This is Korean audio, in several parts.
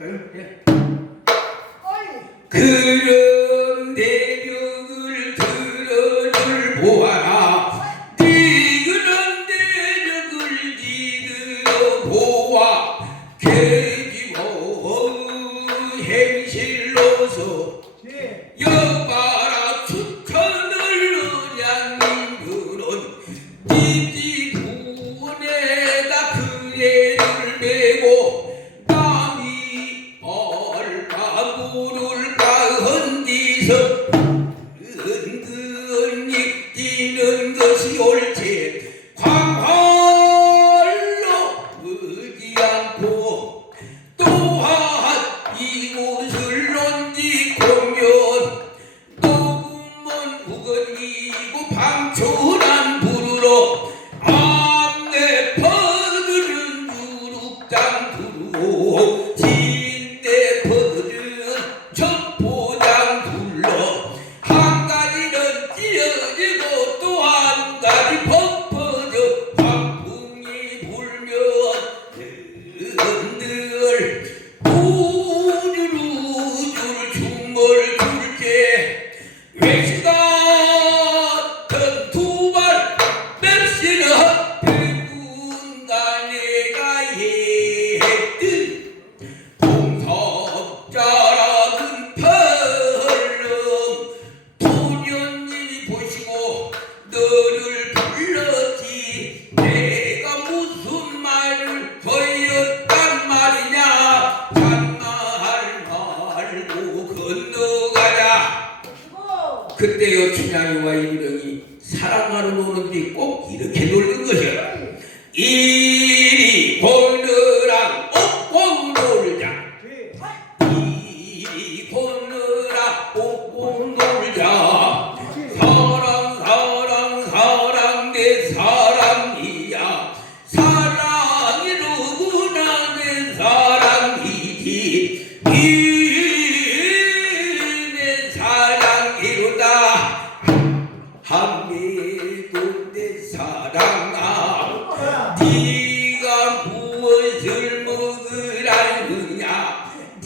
예. 그런 대력을 들어줄 보아라. 네 그런 대력을 니들어 보아. 계기모 행실로서 예. 여봐라. 추천을 노량민들은 띠띠 부원에다 그애를 메 그때요 춘향이와 임명이 사랑하러 노는데 꼭 이렇게 놀는 것이 네가 무엇을 먹으라느냐?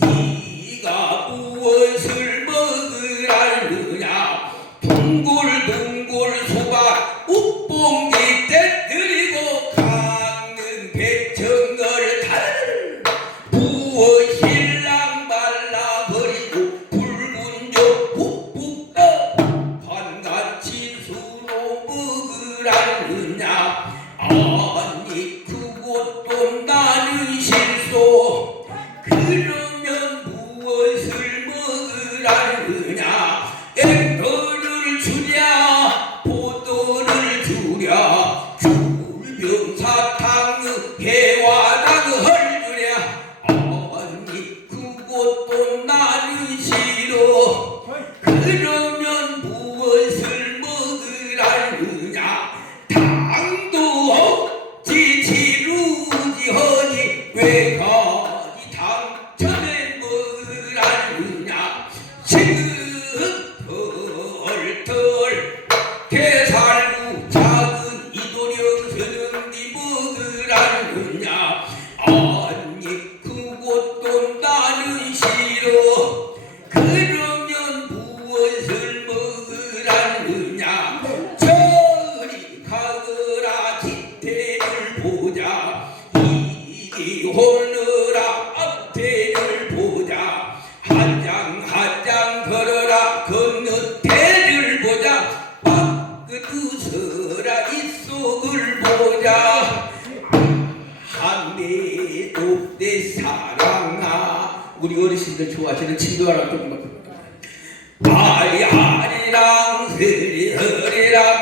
네가 무엇을 먹으라느냐? 둥글둥글 수박 웃봉지 때 그리고 강릉 백청을 달. 부어 신랑 발라버리고 붉은 저 푹푹 떠 반같이 수로 먹으라느냐? 아 주랴 포도를 주랴 귤병사탕 해와당 헐주랴 아니 그것도 나는 싫어 그러면 무엇을 먹으라느냐? 당도 없지 지루지 허니. 왜 가지 당첨에 먹으라느냐 오너라 앞태를 보자 한장 한장 걸어라 건너태를 보자 밖으로서라 이 속을 보자 한매도 내 사랑아 우리 어르신들 좋아하시는 친구 하나 조금만 아리 아리랑 흐리흐리랑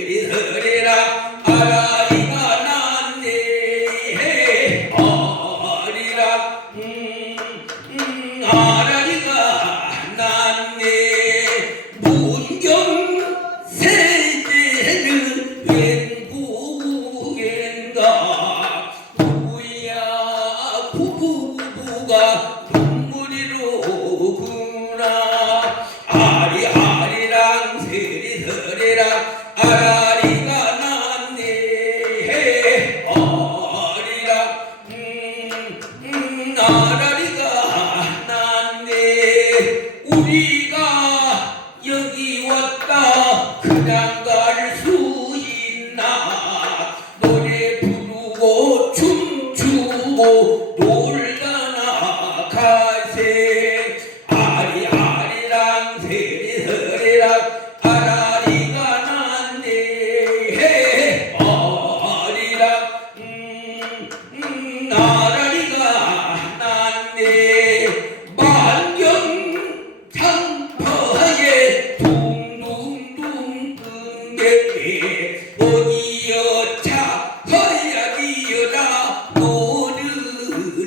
Yeah.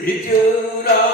노